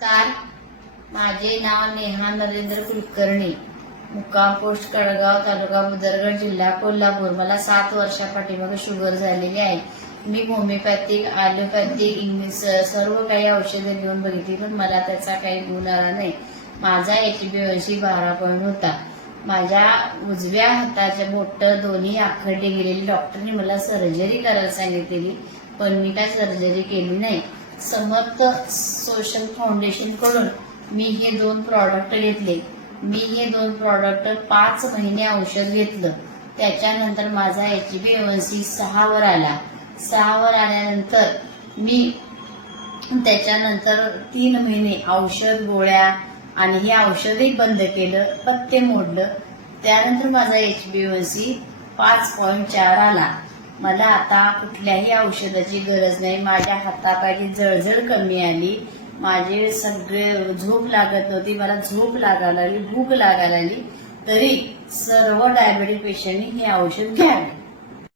नमस्कार, माझे नाव नेहा नरेंद्र कुलकर्णी, मुक्काम पोस्ट कळगाव, तालुका बुदरगड, जिल्हा कोल्हापूर. मला 7 वर्षापाठीमागे शुगर झालेली आहे. मी होमिओपॅथिक, ॲलोपॅथिक, इंग्लिश सर्व काही औषधं घेऊन बघितली, पण मला त्याचा काही गुण आला नाही. माझा HbA1c 12 पॉईंट होता. माझ्या उजव्या हाताच्या बोट दोन्ही आखडले गेलेली. डॉक्टरने मला सर्जरी करायला सांगितलेली, पण मी काय सर्जरी केली नाही. समर्थ सोशल फाउंडेशन कडून मी हे 2 प्रॉडक्ट घेतले. मी हे 2 प्रॉडक्ट 5 महिने औषध घेतलं. त्याच्यानंतर माझा HbA1c 6 वर आला. 6 वर आल्यानंतर मी त्याच्यानंतर 3 महिने औषध गोळ्या आणि हे औषधही बंद केलं, पथ्य मोडलं. त्यानंतर माझा HbA1c 5.4 आला. मला आता कुठल्याही औषधाची गरज नाही. माझ्या हातापायची जळजळ कमी आली. माझे सगळे झोप लागत नव्हती, मला झोप लागायला लागली, भूक लागायला लागली. तरी सर्व डायबेटिक पेशंटनी हे औषध घ्यावे.